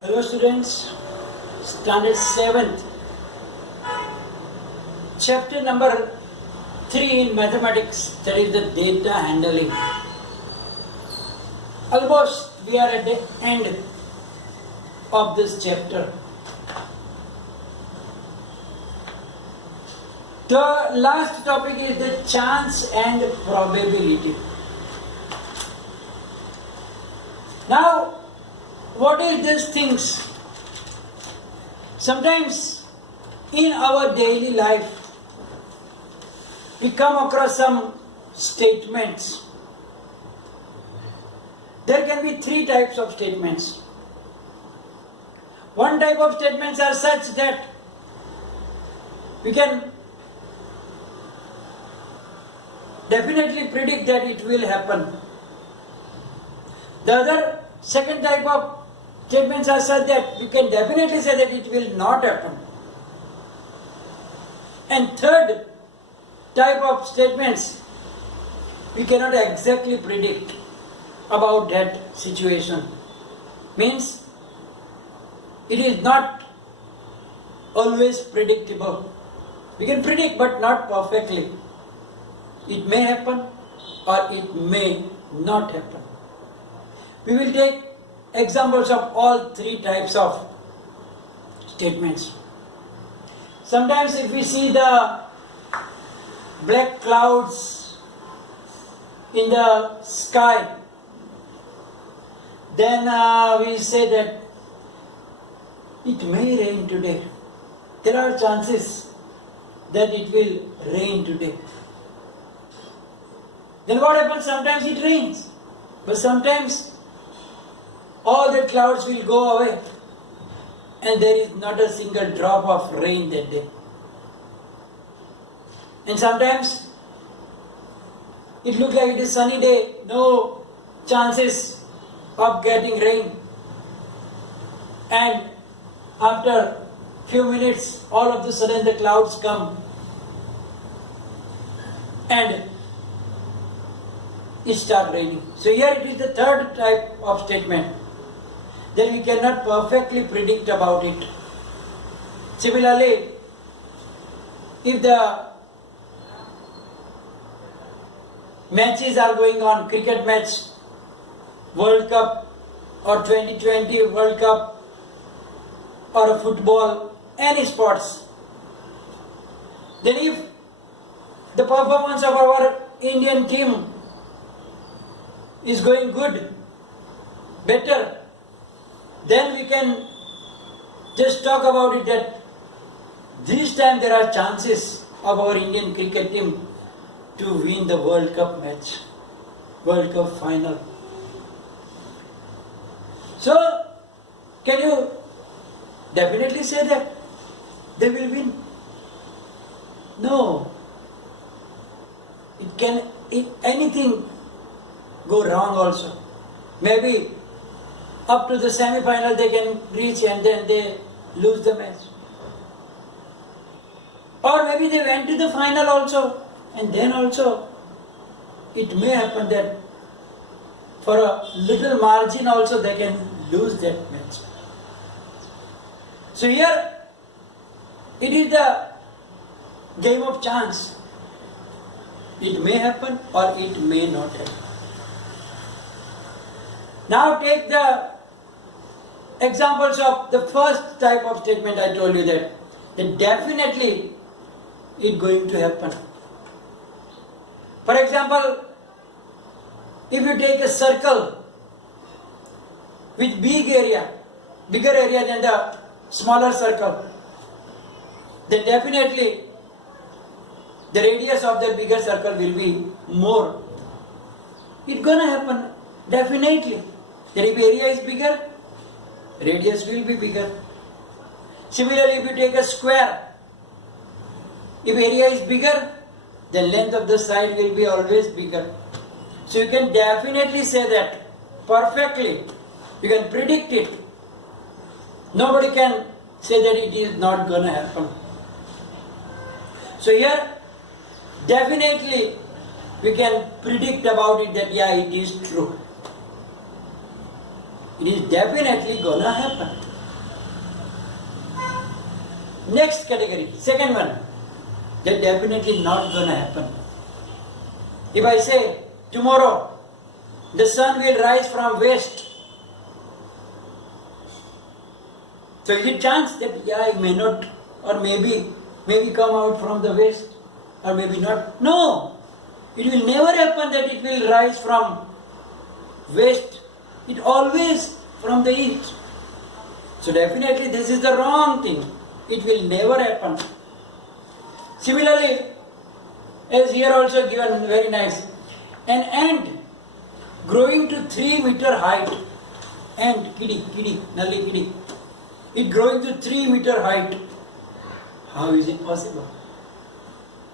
Hello students, standard 7th, chapter number 3 in mathematics, that is the data handling. Almost we are at the end of this chapter. The last topic is the chance and probability. Now, what is these things? Sometimes in our daily life we come across some statements. There can be three types of statements. One type of statements are such that we can definitely predict that it will happen. The other second type of statements are such that we can definitely say that it will not happen. And third type of statements, we cannot exactly predict about that situation. Means it is not always predictable. We can predict but not perfectly. It may happen or it may not happen. We will take examples of all three types of statements. Sometimes if we see the black clouds in the sky, then we say that it may rain today. There are chances that it will rain today. Then what happens? Sometimes it rains, but sometimes all the clouds will go away and there is not a single drop of rain that day. And sometimes it looks like it is sunny day, no chances of getting rain. And after few minutes, all of a sudden the clouds come and it starts raining. So here it is the third type of statement. Then we cannot perfectly predict about it. Similarly, if the matches are going on, cricket match, World Cup or 2020 World Cup or a football, any sports, then if the performance of our Indian team is going good, better, then we can just talk about it that this time there are chances of our Indian cricket team to win the World Cup match, World Cup final. So, can you definitely say that they will win? No. Anything go wrong also. Maybe up to the semi-final they can reach and then they lose the match. Or maybe they went to the final also and then also it may happen that for a little margin also they can lose that match. So here it is the game of chance. It may happen or it may not happen. Now take the examples of the first type of statement I told you that definitely it's going to happen. For example, if you take a circle with bigger area than the smaller circle, then definitely the radius of the bigger circle will be more. It's gonna happen, definitely. That if area is bigger, radius will be bigger. Similarly, if you take a square, if area is bigger, then length of the side will be always bigger. So you can definitely say that perfectly. You can predict it. Nobody can say that it is not going to happen. So here, definitely we can predict about it that yeah, it is true. It is definitely gonna happen. Next category, second one, that definitely not gonna happen. If I say tomorrow the sun will rise from west, so is it chance that it may not, or maybe come out from the west, or maybe not? No, it will never happen that it will rise from west. It always from the east. So definitely this is the wrong thing. It will never happen. Similarly, as here also given very nice, an ant growing to 3 meter height, ant, kitty, nalli kitty, it growing to 3 meter height. How is it possible?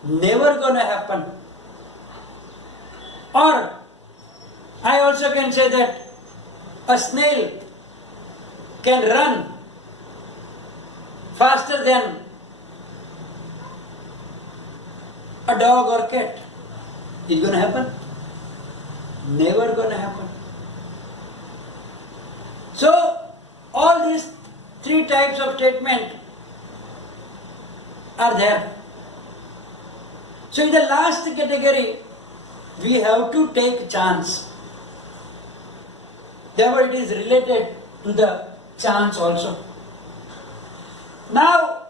Never gonna happen. Or I also can say that a snail can run faster than a dog or cat. Is it going to happen? Never going to happen. So, all these three types of statement are there. So, in the last category, we have to take chance. Therefore, it is related to the chance also. Now,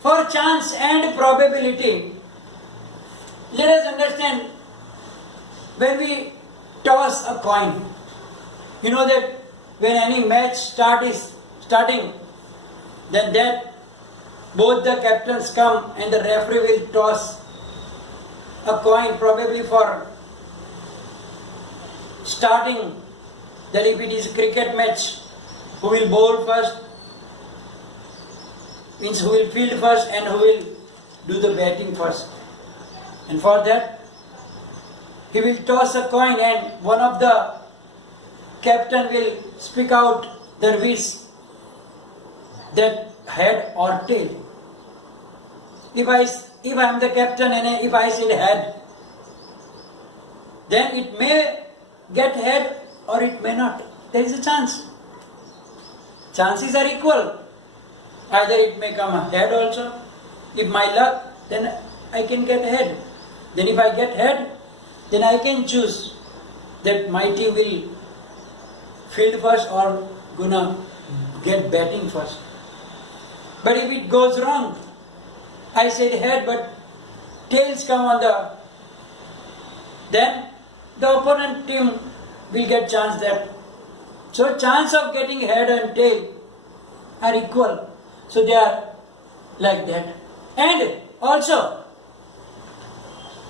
for chance and probability, let us understand, when we toss a coin, you know that when any match starting, then that both the captains come and the referee will toss a coin probably for starting, that if it is a cricket match, who will bowl first, means who will field first and who will do the batting first. And for that, he will toss a coin and one of the captain will speak out their wish, that head or tail. If I am the captain and if I said head, then it may get head or it may not. There is a chance. Chances are equal. Either it may come a head also. If my luck, then I can get head. Then if I get head, then I can choose that my team will field first or gonna get batting first. But if it goes wrong, I said head but tails come on then the opponent team will get chance there. So chance of getting head and tail are equal. So they are like that. And also,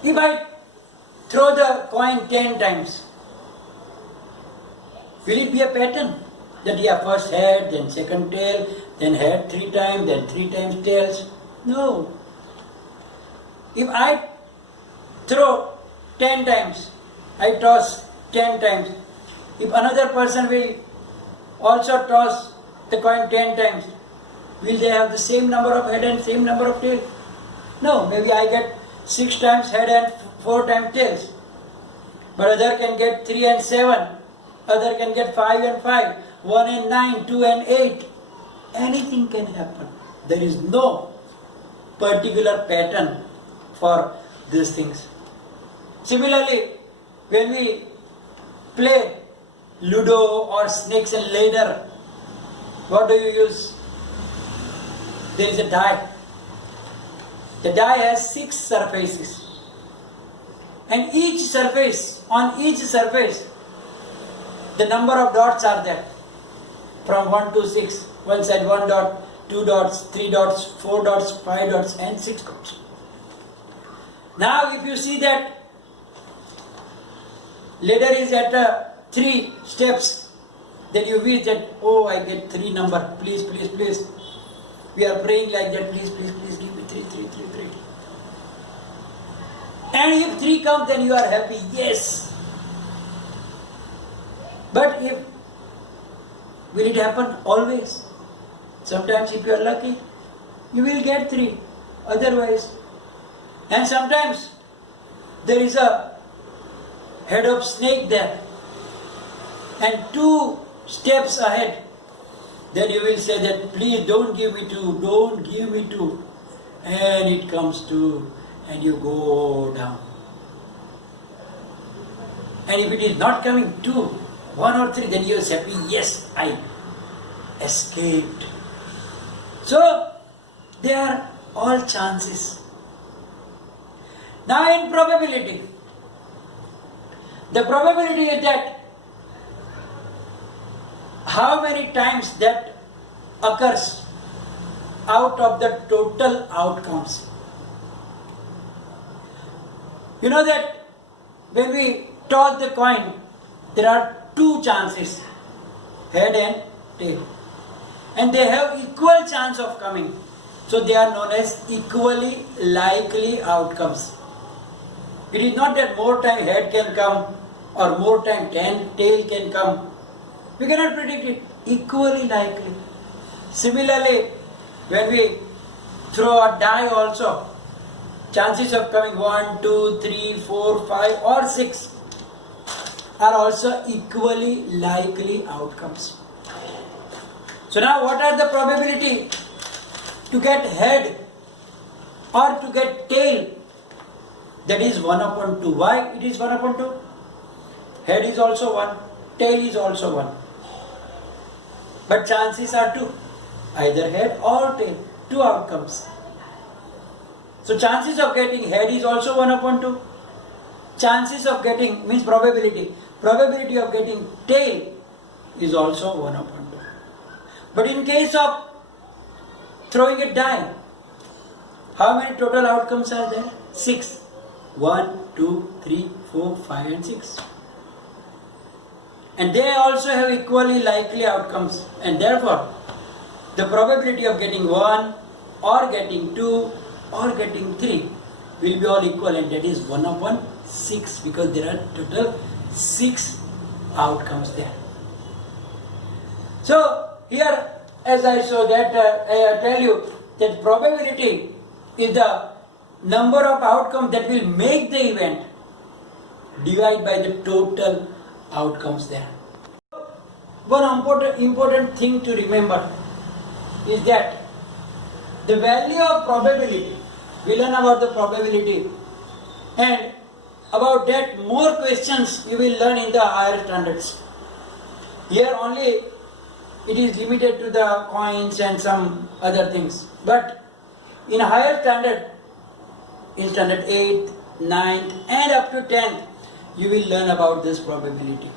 if I throw the coin 10 times, will it be a pattern? That first head, then second tail, then head 3 times, then 3 times tails? No. If I throw 10 times, I toss 10 times, if another person will also toss the coin 10 times, will they have the same number of head and same number of tail? No, maybe I get 6 times head and 4 times tails. But other can get 3 and 7, other can get 5 and 5, 1 and 9, 2 and 8. Anything can happen. There is no particular pattern for these things. Similarly, when we play Ludo or snakes and ladder, what do you use? There is a die. The die has 6 surfaces. And on each surface, the number of dots are there. From 1 to 6. One side 1 dot, 2 dots, 3 dots, 4 dots, 5 dots and 6 dots. Now if you see that ladder is at 3 steps, then you wish that, oh, I get 3 number, please. We are praying like that, please give me 3. And if 3 comes, then you are happy, yes. But will it happen? Always. Sometimes if you are lucky, you will get 3. Otherwise, and sometimes there is a head of snake there, and 2 steps ahead then you will say that please don't give me 2, don't give me 2. And it comes 2 and you go down. And if it is not coming 2, 1 or 3, then you are happy, yes, I escaped. So, they are all chances. Now in probability, the probability is that how many times that occurs out of the total outcomes. You know that when we toss the coin, there are 2 chances, head and tail. And they have equal chance of coming. So they are known as equally likely outcomes. It is not that more time head can come or more time tail can come. We cannot predict it. Equally likely. Similarly, when we throw a die also, chances of coming 1, 2, 3, 4, 5 or 6 are also equally likely outcomes. So now what are the probability to get head or to get tail? That is 1 upon 2. Why it is 1 upon 2? Head is also 1, tail is also 1. But chances are 2. Either head or tail. 2 outcomes. So chances of getting head is also 1 upon 2. Chances of getting, means probability. Probability of getting tail is also 1 upon 2. But in case of throwing a die, how many total outcomes are there? 6. 1, 2, 3, 4, 5 and 6. And they also have equally likely outcomes, and therefore the probability of getting 1 or getting 2 or getting 3 will be all equal, and that is 1 upon 6, because there are total 6 outcomes there. So here, as I saw that I tell you that probability is the number of outcomes that will make the event divided by the total outcomes there. One important thing to remember is that the value of probability, we learn about the probability, and about that more questions you will learn in the higher standards. Here only it is limited to the coins and some other things. But in higher standard, in standard 8th, 9th and up to 10th, you will learn about this probability.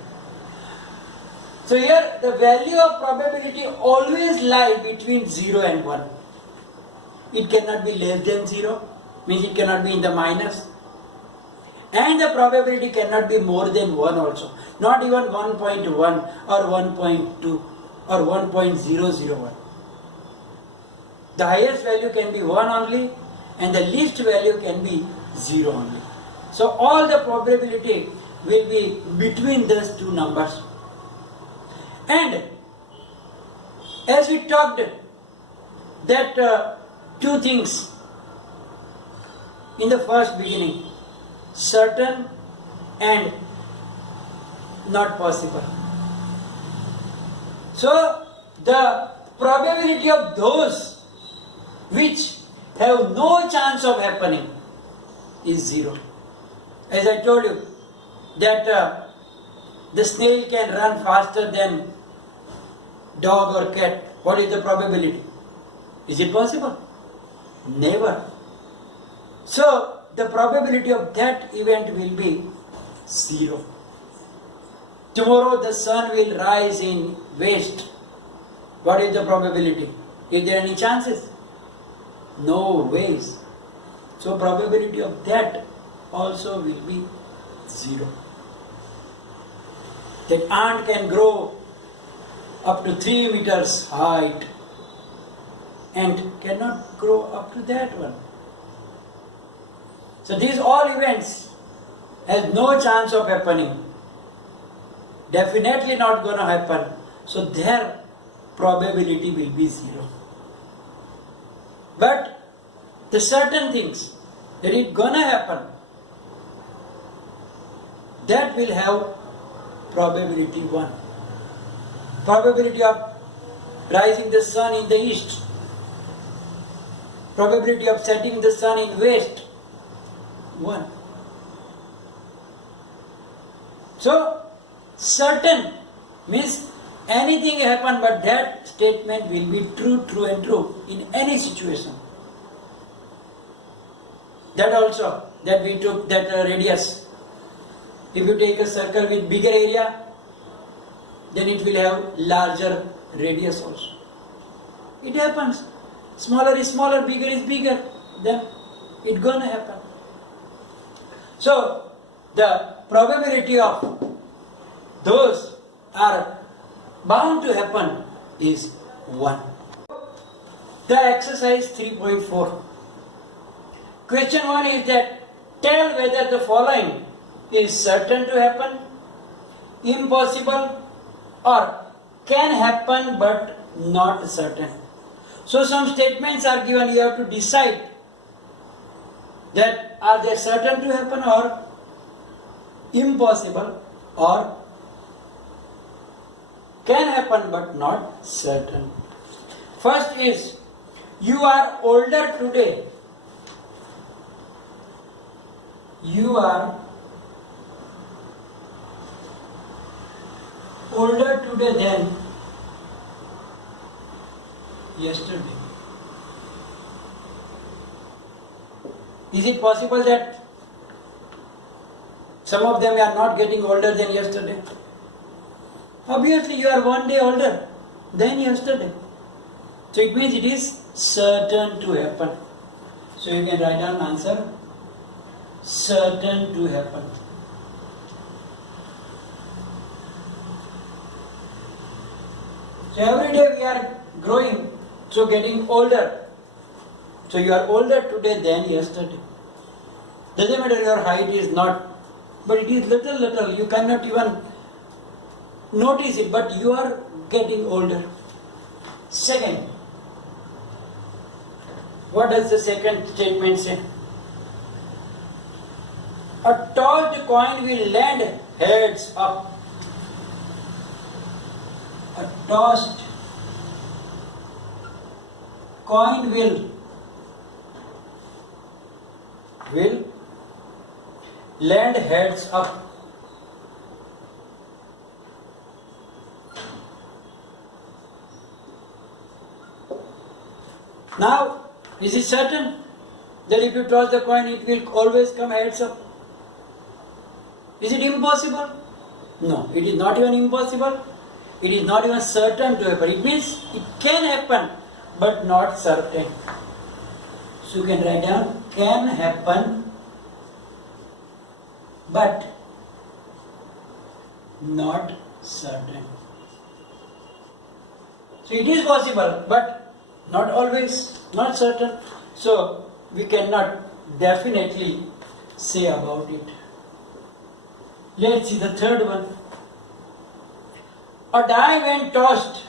So here the value of probability always lies between 0 and 1. It cannot be less than 0, means it cannot be in the minus. And the probability cannot be more than 1 also. Not even 1.1 or 1.2 or 1.001. The highest value can be 1 only and the least value can be 0 only. So all the probability will be between those two numbers. And as we talked that two things in the first beginning, certain and not possible. So the probability of those which have no chance of happening is 0. As I told you that the snail can run faster than dog or cat. What is the probability? Is it possible? Never. So the probability of that event will be 0. Tomorrow the sun will rise in west. What is the probability? Is there any chances? No ways. So probability of that also will be 0. That ant can grow up to 3 meters height and cannot grow up to that one. So these all events has no chance of happening. Definitely not going to happen. So their probability will be 0. But the certain things that is going to happen, that will have probability 1. Probability of rising the sun in the east, probability of setting the sun in west, 1. So, certain means anything happen, but that statement will be true, true and true in any situation. That also, that we took that radius. If you take a circle with bigger area, then it will have larger radius also. It happens. Smaller is smaller, bigger is bigger. Then it gonna happen. So the probability of those are bound to happen is 1. The exercise 3.4. Question 1 is that tell whether the following is certain to happen, impossible, or can happen but not certain. So some statements are given, you have to decide that are they certain to happen or impossible or can happen but not certain. First is, you are older today. You are older today than yesterday. Is it possible that some of them are not getting older than yesterday? Obviously, you are one day older than yesterday. So it means it is certain to happen. So you can write down answer, certain to happen. So every day we are growing, so getting older. So you are older today than yesterday. Doesn't matter your height is not, but it is little, you cannot even notice it, but you are getting older. Second, what does the second statement say? A tossed coin will land heads up. A tossed coin will land heads up. Now, is it certain that if you toss the coin, it will always come heads up? Is it impossible? No, it is not even impossible. It is not even certain to happen. It means it can happen, but not certain. So you can write down, can happen, but not certain. So it is possible, but not always, not certain. So we cannot definitely say about it. Let's see the third one. A die when tossed.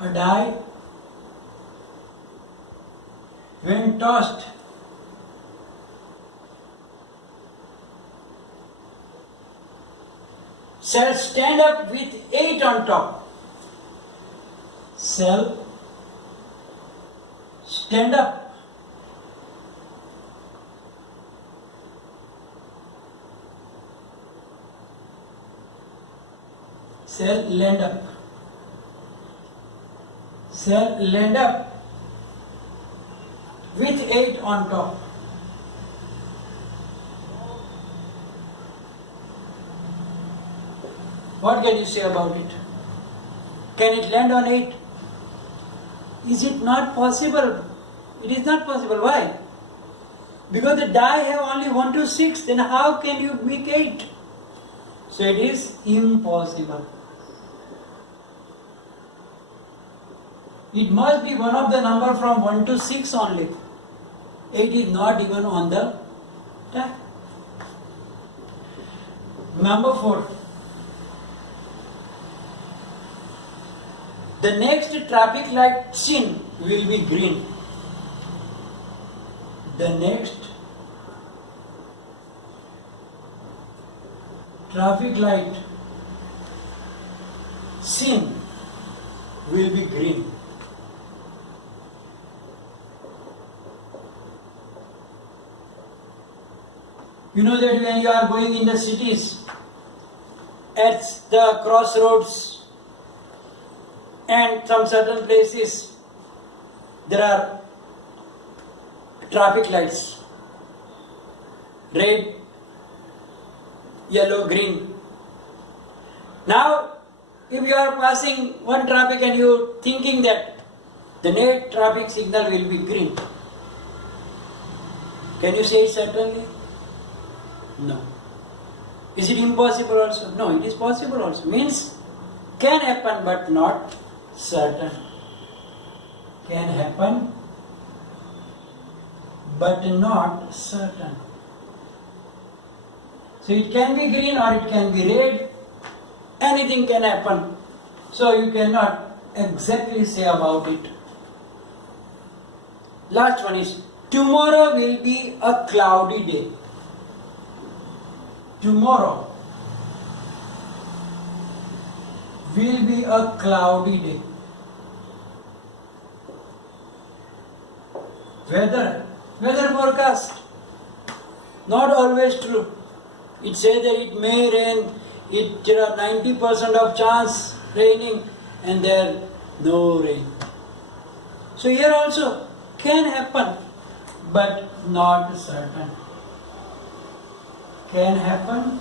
A die when tossed shall stand up with 8 on top. Shall stand up shall land up. Shall land up with 8 on top. What can you say about it? Can it land on 8? Is it not possible? It is not possible. Why? Because the die have only 1 to 6. Then how can you make 8? So it is impossible. It must be one of the number from 1 to 6 only. 8 is not even on the die. Number 4. The next traffic light seen will be green. The next traffic light seen will be green. You know that when you are going in the cities, at the crossroads and some certain places, there are traffic lights, red, yellow, green. Now, if you are passing one traffic and you are thinking that the next traffic signal will be green, can you say it certainly? No. Is it impossible also? No, it is possible also. Means can happen but not certain. Can happen but not certain. So it can be green or it can be red. Anything can happen. So you cannot exactly say about it. Last one is tomorrow will be a cloudy day. Tomorrow will be a cloudy day. Weather forecast, not always true. It says that it may rain, there are 90% of chance raining and there no rain. So here also can happen but not certain. Can happen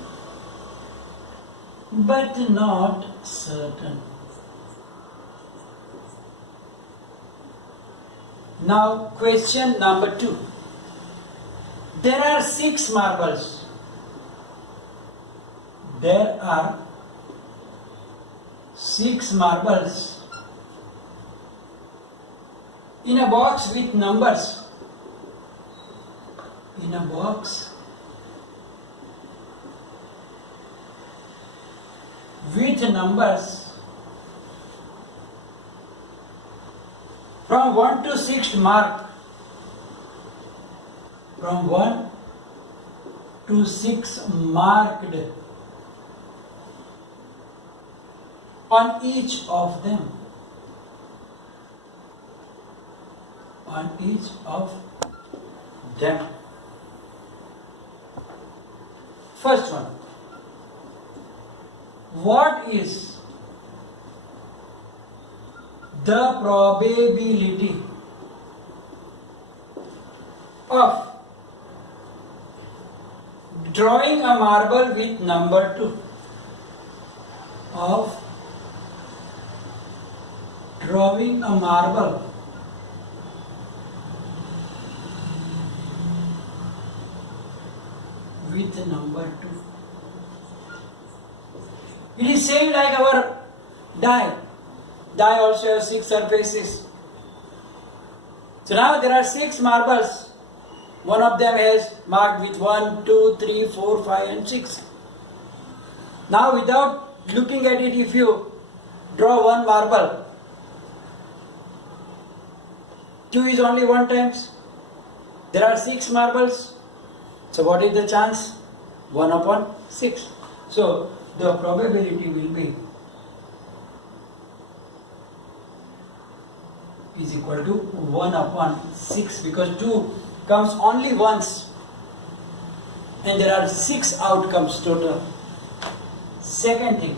but not certain. Now question number 2. There are 6 marbles. There are 6 marbles in a box with numbers. In a box with numbers from 1 to 6 marked. From 1 to 6 marked on each of them. On each of them. First one. What is the probability of drawing a marble with number 2? Of drawing a marble with number 2. It is same like our die. Die also has 6 surfaces. So now there are 6 marbles. One of them is marked with 1, 2, 3, 4, 5 and 6. Now without looking at it, if you draw one marble, 2 is only 1 times. There are 6 marbles. So what is the chance? 1 upon 6. So the probability will be is equal to 1 upon 6 because 2 comes only once and there are 6 outcomes total. Second thing,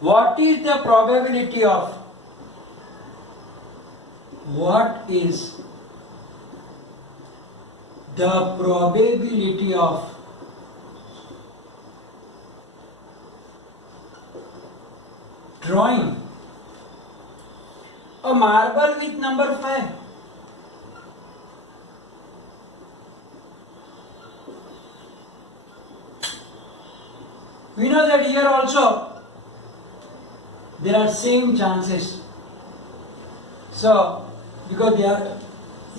what is the probability of drawing a marble with number 5? We know that here also there are same chances. So, because they are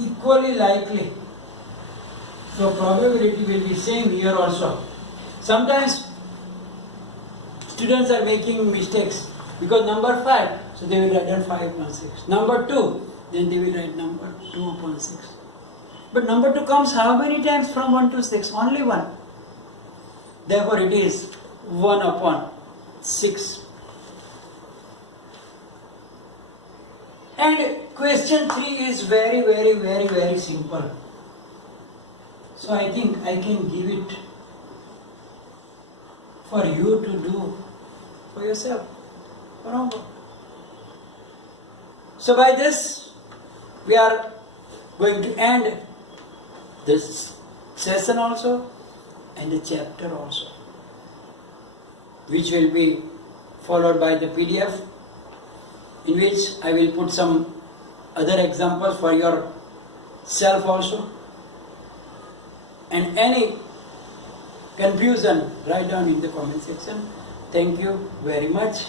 equally likely, so probability will be same here also. Sometimes students are making mistakes because number 5, so they will write 5 upon 6. Number 2, then they will write number 2 upon 6. But number 2 comes how many times from 1 to 6? Only 1. Therefore it is 1 upon 6. And question 3 is very, very, very, very simple. So I think I can give it for you to do for yourself. Remember. So by this, we are going to end this session also and the chapter also, which will be followed by the PDF, in which I will put some other examples for yourself also. And any confusion, write down in the comment section. Thank you very much.